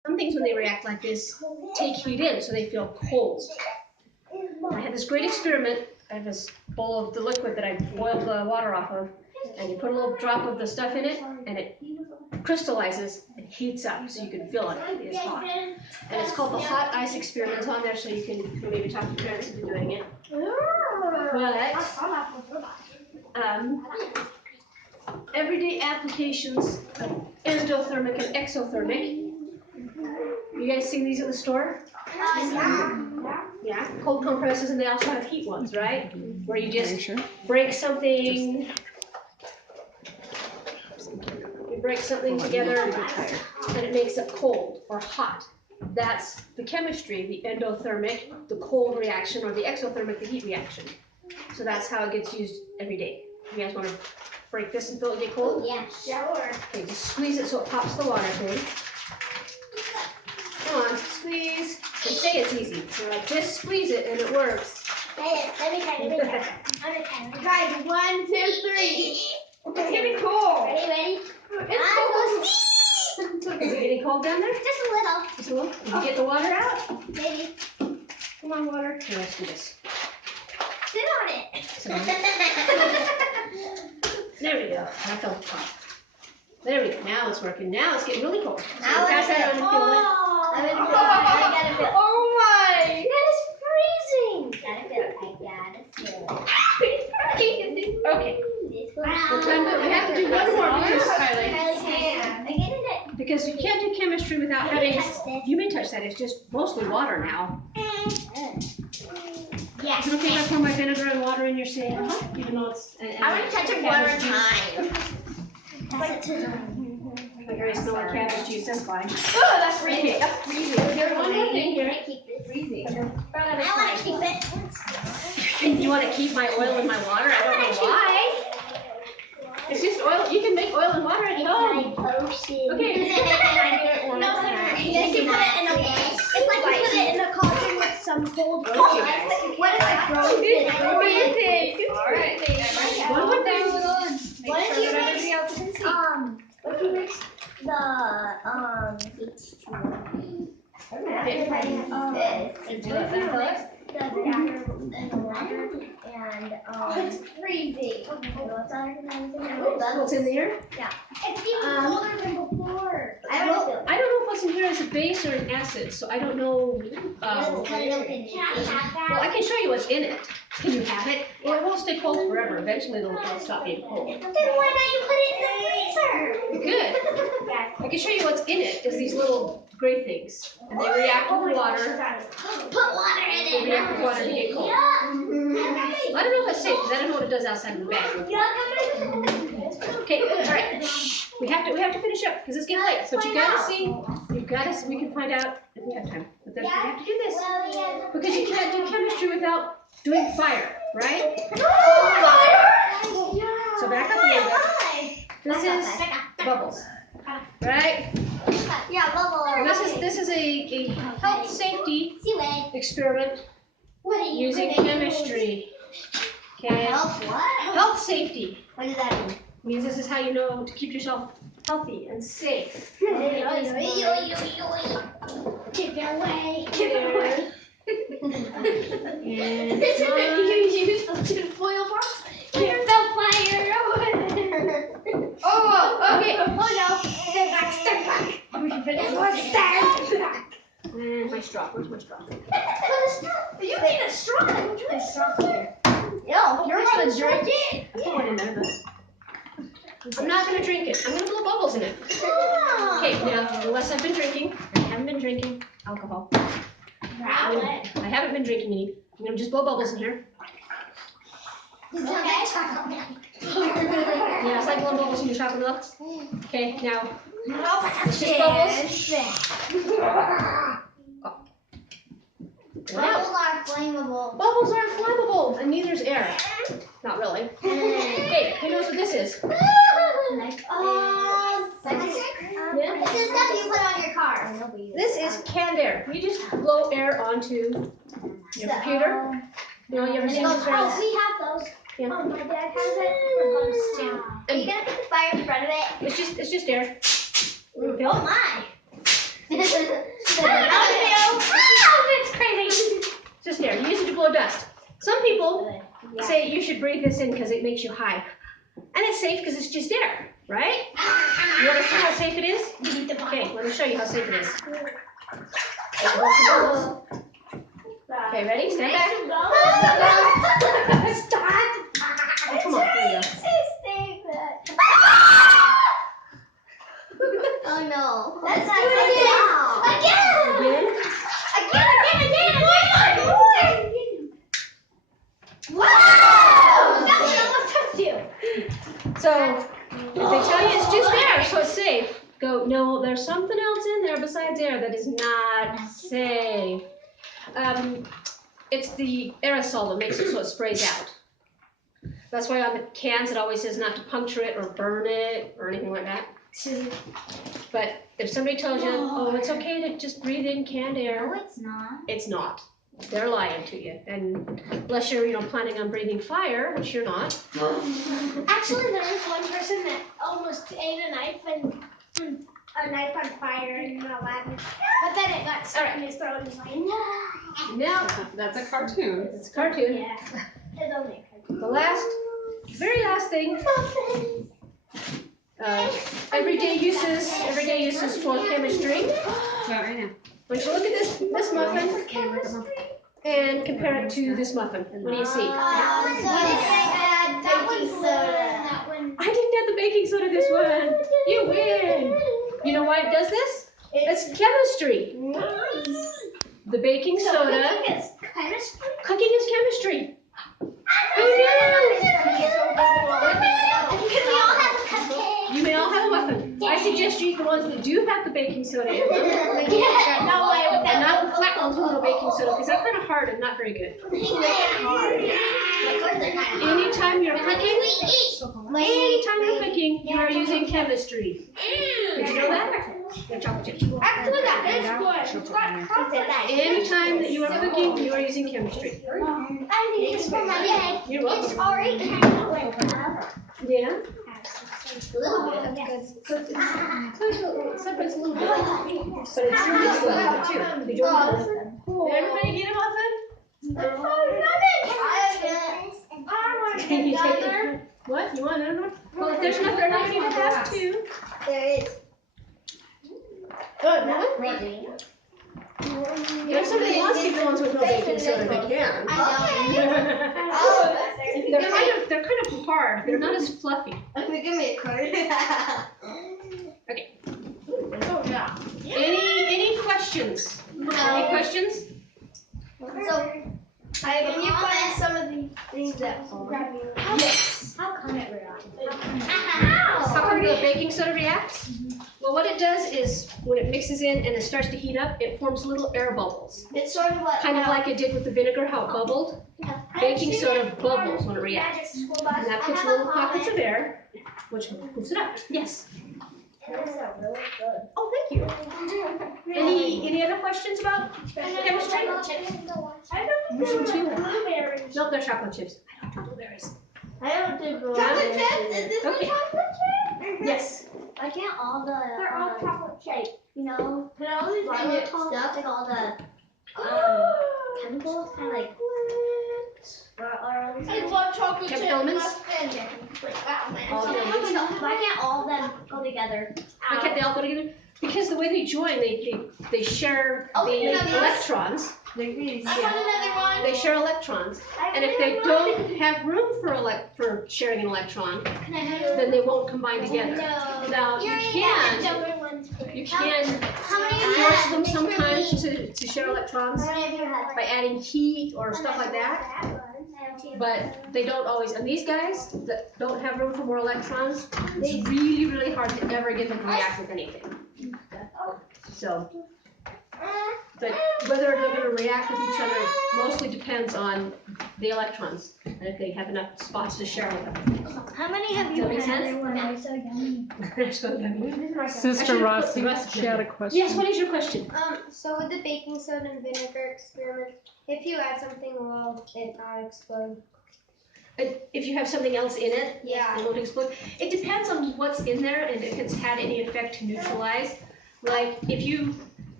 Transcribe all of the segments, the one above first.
Some things when they react like this take heat in, so they feel cold. I had this great experiment. I have this bowl of the liquid that I boiled the water off of, and you put a little drop of the stuff in it, and it crystallizes and heats up, so you can feel it. It's hot. And it's called the hot ice experiment. It's on there, so you can maybe talk to parents if you're doing it. But everyday applications of endothermic and exothermic. You guys seen these at the store? Yeah, cold compresses, and they also have heat ones, right? Where you just break something, together, and it makes it cold or hot. That's the chemistry, the endothermic, the cold reaction, or the exothermic, the heat reaction. So that's how it gets used every day. You guys want to break this and feel it get cold? Yeah, sure. Okay, just squeeze it so it pops the water thing. Come on, squeeze. They say it's easy. So like, just squeeze it and it works. Let me try. Guys, 1, 2, 3. It's getting cold. Ready? Is it getting cold down there? Just a little. Just a little? Did you get the water out? Maybe. Come on, water. Here, let's do this. Sit on it. Sit on There we go. I felt hot. There we go. Now it's working. Now it's getting really cold. So Now pass that on and feel it. I gotta feel it. Oh my! That is freezing. Gotta feel it. Okay. We have to do one more because you can't do chemistry without having. You may touch that. It's just mostly water now. Yeah. Is it okay if I pour my vinegar and water in your sink? Even though it's. I want to touch it one more time. Like I smell like cabbage juice. That's fine. Oh, that's freezing. That's freezing. There's one more thing here. Freezing. I want to keep it. You want to keep my oil in my water? I don't know why. It's just oil. You can make oil and water at home. Okay. No, you can put it in a bowl. It's like you put it in a cauldron with some cold water. What if I throw it in? Alright. One more thing. What if you mix, what if you mix It's freezing. What's in there? It's even colder than before. I don't know if what's in here is a base or an acid, so I don't know. Well, I can show you what's in it. Can you have it? Well, it won't stay cold forever. Eventually, it'll stop being cold. Then why don't you put it in the freezer? Good. I can show you what's in it. Is these little gray things, and they react with water. Put water in it. They react with water to get cold. Well, I don't know if that's safe because I don't know what it does outside of the bag. Okay, all right. We have to finish up because it's getting late. But you gotta see. We can find out if we have time. But we have to do this because you can't do chemistry without doing fire, right? So back up a little bit. This is bubbles, right? Yeah, bubble. This is a health safety experiment using chemistry. Okay. Health safety. What does that mean? Means this is how you know to keep yourself healthy and safe. Take it away. Here. And You use the foil box? Here's the fire. Oh, okay. Oh no. Step back. we can finish. And my straw. Where's my straw? You need a straw. I'm trying to straw here. No, you're gonna drink it. I put one in there, but I'm not gonna drink it. I'm gonna blow bubbles in it. Okay, now unless I've been drinking, I haven't been drinking alcohol. I haven't been drinking any. I'm gonna just blow bubbles in here. Yeah, it's like blowing bubbles in your chocolate milk. Okay, now it's just bubbles. Bubbles are flammable. Bubbles aren't flammable, and neither's air. Not really. Okay, who knows what this is? This is stuff you put on your car. This is canned air. You just blow air onto your computer. You know, you ever seen this? We have those. Yeah. Oh, my dad has it for bugs too. Are you gonna put the fire in front of it? It's just air. Oh my! It's crazy. Just air. You use it to blow dust. Some people say you should breathe this in because it makes you high. And it's safe because it's just air, right? You want to see how safe it is? Okay, let me show you how safe it is. Okay, ready? Stand back. Stop. Oh, come on, there you go. Oh no. That's Again? Wow! Someone touched you. So, if they tell you it's just air, so it's safe, go, no, there's something else in there besides air that is not safe. It's the aerosol that makes it so it sprays out. That's why on the cans it always says not to puncture it or burn it or anything like that. But if somebody tells you, oh, it's okay to just breathe in canned air, No, it's not. it's not. They're lying to you. And unless you're, planning on breathing fire, which you're not. Actually, there was one person that almost ate a knife on fire in the lab. But then it got stuck in his throat and was like, no. Now, That's a cartoon. it's a cartoon. Yeah. It's only a The very last thing, everyday uses for chemistry. Oh, I know. When you look at this muffin and compare it to this muffin, what do you see? I didn't add the baking soda this one. You win. You know why it does this? It's chemistry. The baking soda. Cooking is chemistry. Who knew? You may all have a muffin. I suggest you eat the ones that do have the baking soda in them. And not the flat ones with no baking soda, because they're kind of hard and not very good. Anytime you're cooking, you are using chemistry. Did you know that? They're chocolate chips. Actually, that is good. Anytime that you are cooking, you are using chemistry. I need this for my day. You're welcome. It's already kind of like Yeah? a little bit. Sometimes a little bit. But it's really slow too. Did you want a muffin? Did everybody get a muffin? Can you take it? What? You want another one? Well, if there's enough, everybody will have two. There is. Good. If somebody wants to keep the ones with no baking soda, they can. They're kind of hard. They're not as fluffy. Give me a card. Okay. Any questions? Any questions? So, can you find some of these things that Yes. How come it reacts? How come the baking soda reacts? Well, what it does is when it mixes in and it starts to heat up, it forms little air bubbles. It's sort of like Kind of like it did with the vinegar, how it bubbled. Baking soda bubbles when it reacts. And that puts little pockets of air, which boosts it up. Yes. Oh, thank you. Any other questions about chemistry? Blueberries. Nope, they're chocolate chips. I don't do blueberries. I don't do blueberries. Chocolate chips? Is this Okay. one chocolate chip? Yes. Why can't all the they're all chocolate chip? You know, can all these stuff like all the chemicals kind of like I love chocolate Chemical chip elements? muffin. All the elements. why can't all of them go together? Why can't they all go together? Because the way they join, they share the electrons. I want another one. They share electrons. And if they don't have room for sharing an electron, Can I have then they won't combine together. No. Now, you can force them sometimes to share electrons by adding heat or stuff like that, but they don't always. And these guys that don't have room for more electrons, it's really, really hard to ever get them to react with anything. So, but whether they're going to react with each other mostly depends on the electrons and if they have enough spots to share with them. How many have you Does that had? make sense? So yummy. Sister Rossi, she had a question. Yes, what is your question? So with the baking soda and vinegar experiment, if you add something, will it not explode? If you have something else in it, Yeah. it won't explode. It depends on what's in there and if it's had any effect to neutralize. Like if you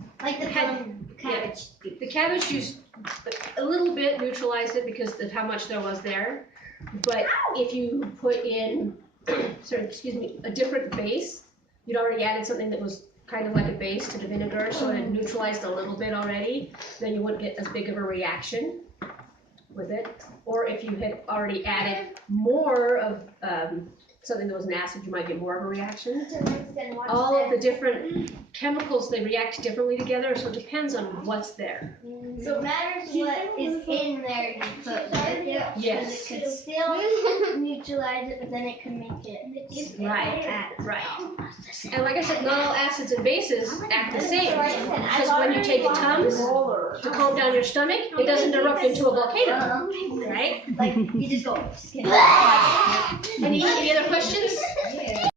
Like the cabbage. The cabbage juice, a little bit neutralized it because of how much there was there. But if you put in, a different base, you'd already added something that was kind of like a base to the vinegar, so it neutralized a little bit already, then you wouldn't get as big of a reaction with it. Or if you had already added more of something that was an acid, you might get more of a reaction. All of the different chemicals, they react differently together, so it depends on what's there. So it matters what is in there you put, right? Yes. It could still neutralize it, but then it can make it. Right. And like I said, not all acids and bases act the same. Because when you take a Tums to calm down your stomach, it doesn't erupt into a volcano, right? Like, you just go. Any other questions?